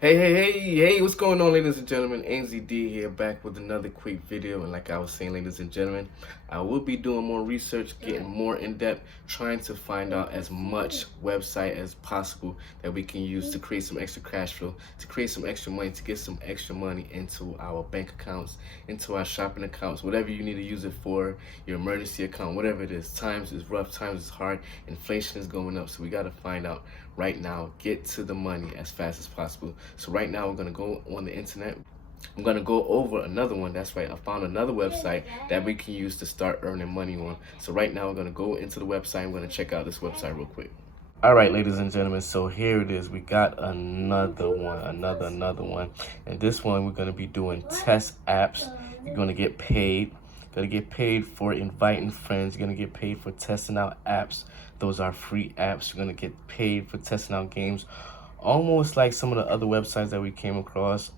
Hey, what's going on, ladies and gentlemen? NZD here, back with another quick video. And like I was saying, ladies and gentlemen, I will be doing more research, getting more in-depth, trying to find out as much website as possible that we can use to create some extra cash flow, to create some extra money, to get some extra money into our bank accounts, into our shopping accounts, whatever you need to use it for, your emergency account, whatever it is. Times is rough, times is hard, inflation is going up, so we got to find out right now, get to the money as fast as possible. So right now we're gonna go on the internet. I'm gonna go over another one. That's right, I found another website that we can use to start earning money on. So right now we're gonna go into the website. I'm gonna check out this website real quick. All right, ladies and gentlemen, so here it is. We got another one, another one. And this one, we're gonna be doing test apps. You're gonna get paid. Gonna get paid for inviting friends. You're gonna get paid for testing out apps. Those are free apps. You're gonna get paid for testing out games. Almost like some of the other websites that we came across,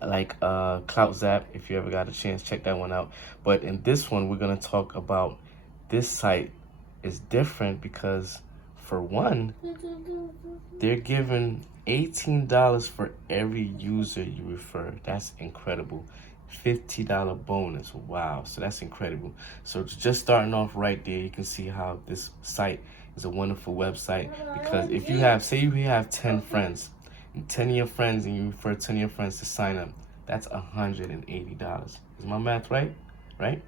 like Clout Zap. If you ever got a chance, check that one out. But in this one, we're gonna talk about this site is different because, for one, they're giving $18 for every user you refer. That's incredible. $50 bonus. Wow, so that's incredible. So just starting off right there, you can see how this site is a wonderful website, because if you have, say you have 10 friends, and 10 of your friends, and you refer 10 of your friends to sign up, that's $180. Is my math right? Right?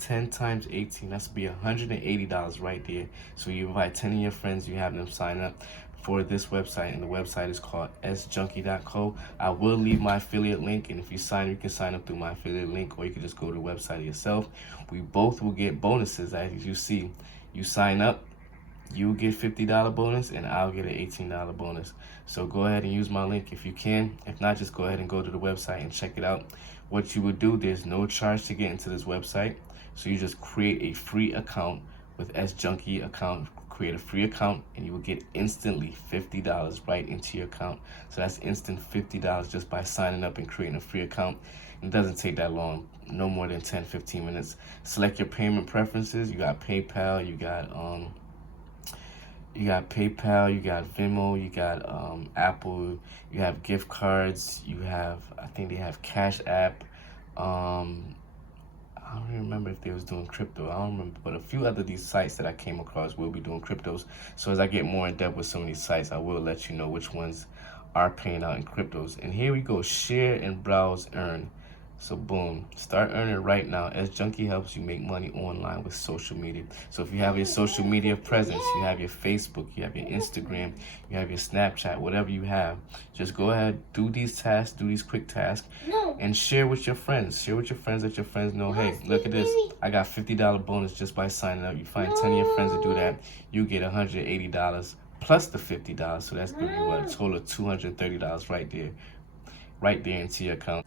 10 times 18, that's be $180 right there. So you invite 10 of your friends, you have them sign up for this website, and the website is called sjunkie.co. I will leave my affiliate link, and if you sign, you can sign up through my affiliate link, or you can just go to the website yourself. We both will get bonuses. As you see, you sign up, you get $50 bonus, and I'll get an $18 bonus. So go ahead and use my link if you can. If not, just go ahead and go to the website and check it out. What you would do, there's no charge to get into this website. So you just create a free account with Sjunkie account, create a free account, and you will get instantly $50 right into your account. So that's instant $50 just by signing up and creating a free account. It doesn't take that long, no more than 10-15 minutes. Select your payment preferences. You got PayPal, you got PayPal, you got Venmo, you got Apple, you have gift cards, you have, I think they have Cash App. I don't even remember if they was doing crypto. I don't remember, but a few other these sites that I came across will be doing cryptos. So as I get more in depth with some of these sites, I will let you know which ones are paying out in cryptos. And here we go, share and browse, earn. So boom, start earning right now. Sjunkie helps you make money online with social media. So if you have your social media presence, you have your Facebook, you have your Instagram, you have your Snapchat, whatever you have, just go ahead, do these tasks, do these quick tasks, and share with your friends. Share with your friends, that your friends know, hey, look at this. I got $50 bonus just by signing up. You find 10 of your friends to do that, you get $180 plus the $50. So that's gonna be what, a total of $230 right there into your account.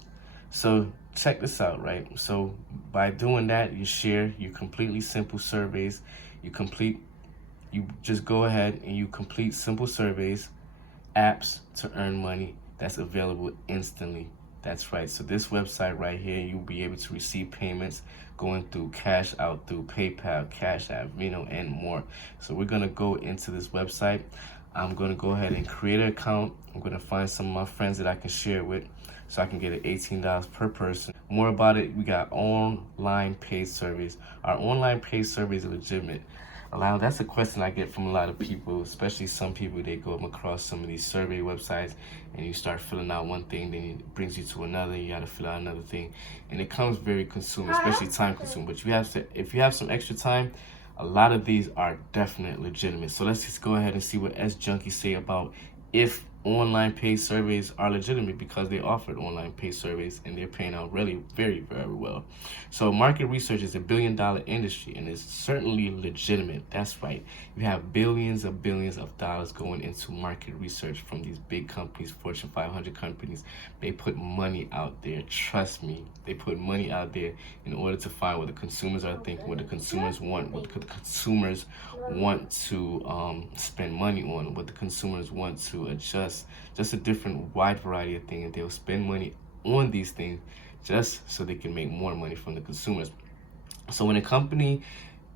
So check this out, right? So by doing that, you share your completely simple surveys. You just go ahead and you complete simple surveys, apps to earn money that's available instantly. That's right. So this website right here, you'll be able to receive payments going through Cash Out, through PayPal, Cash App, and more. So we're gonna go into this website. I'm gonna go ahead and create an account. I'm gonna find some of my friends that I can share with, so I can get it $18 per person. More about it, we got online paid surveys. Our online paid surveys are legitimate. That's a question I get from a lot of people, especially some people. They go across some of these survey websites, and you start filling out one thing, then it brings you to another, you gotta fill out another thing. And it comes very consuming, especially time consuming. But if you have some extra time, a lot of these are definitely legitimate. So let's just go ahead and see what Sjunkie say about if online paid surveys are legitimate, because they offered online paid surveys and they're paying out really very well. So market research is $1 billion industry, and it's certainly legitimate. That's right. You have billions of dollars going into market research from these big companies, Fortune 500 companies. They put money out there. Trust me, they put money out there in order to find what the consumers are thinking, what the consumers want, what the consumers want to spend money on, what the consumers want to adjust. Just a different wide variety of things. They'll spend money on these things just so they can make more money from the consumers. So when a company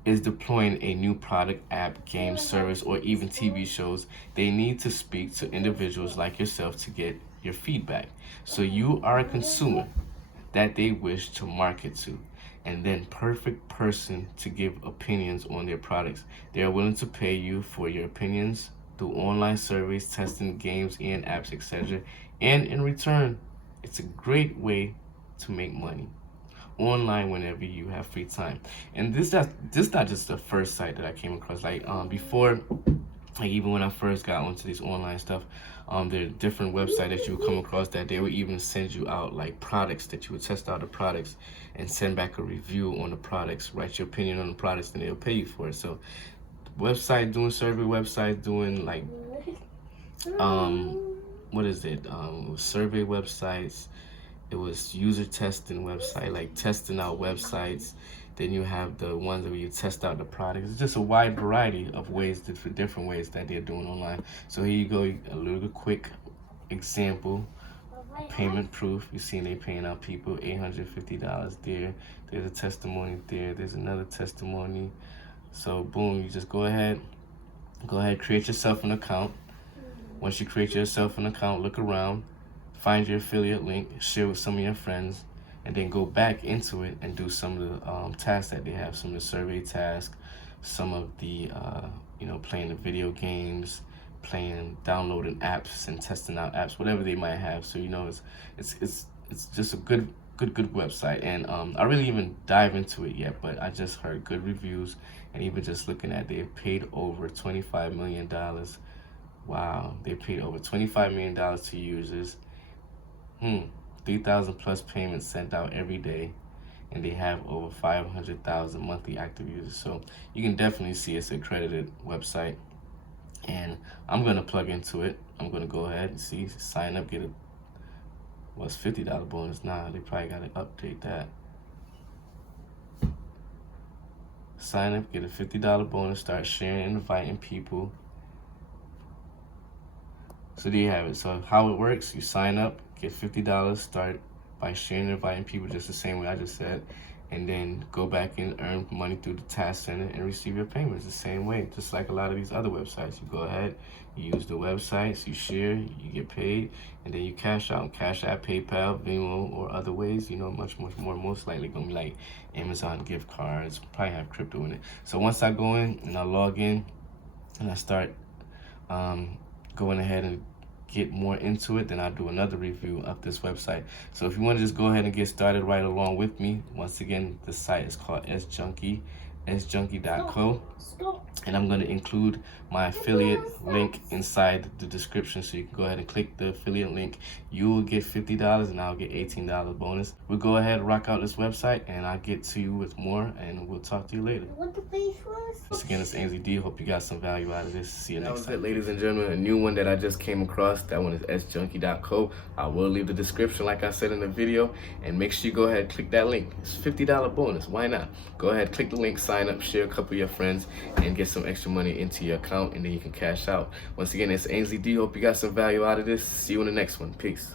is deploying a new product, app, game, service, or even TV shows, they need to speak to individuals like yourself to get your feedback. So you are a consumer that they wish to market to, and then perfect person to give opinions on their products. They are willing to pay you for your opinions through online surveys, testing games and apps, etc. And in return, it's a great way to make money online whenever you have free time. And this not just the first site that I came across. Like before, like even when I first got onto this online stuff, there are different websites that you would come across that they would even send you out like products, that you would test out the products and send back a review on the products, write your opinion on the products, and they'll pay you for it. So website doing survey websites, doing like what is it, survey websites. It was user testing website, like testing out websites. Then you have the ones where you test out the products. It's just a wide variety of ways, different ways that they're doing online. So here you go, a little quick example. Payment proof. You see they paying out people $850 there. There's a testimony there. There's another testimony. So boom, you just go ahead, create yourself an account. Once you create yourself an account, look around, find your affiliate link, share with some of your friends, and then go back into it and do some of the tasks that they have, some of the survey tasks, some of the playing the video games, downloading apps and testing out apps, whatever they might have. So it's just a good website. And I really even dive into it yet, but I just heard good reviews, and even just looking at, they've paid over $25 million. Wow, they paid over $25 million to users. 3,000 plus payments sent out every day, and they have over 500,000 monthly active users. So you can definitely see it's an accredited website, and I'm gonna plug into it. I'm gonna go ahead and see, sign up, get it's $50 bonus now. They probably gotta update that. Sign up, get a $50 bonus, start sharing and inviting people. So there you have it. So how it works, you sign up, get $50, start by sharing and inviting people just the same way I just said, and then go back and earn money through the task center and receive your payments the same way, just like a lot of these other websites. You go ahead, you use the websites, you share, you get paid, and then you cash out. Cash App, PayPal, Venmo, or other ways, much more, most likely gonna be like Amazon gift cards, probably have crypto in it. So once I go in and I log in and I start going ahead and get more into it, then I'll do another review of this website. So if you want to just go ahead and get started right along with me, once again, the site is called Sjunkie, sjunkie.co, and I'm going to include my affiliate link inside the description, so you can go ahead and click the affiliate link. You will get $50 and I'll get $18 bonus. We'll go ahead and rock out this website, and I'll get to you with more, and we'll talk to you later. What the face was? Once again, it's Ainsley D. Hope you got some value out of this. See you next time. That was it, ladies and gentlemen. A new one that I just came across. That one is sjunkie.co. I will leave the description like I said in the video, and make sure you go ahead and click that link. It's a $50 bonus. Why not? Go ahead, click the link, sign up, share a couple of your friends, and get some extra money into your account, and then you can cash out. Once again, it's Ainsley D. Hope you got some value out of this. See you in the next one. Peace.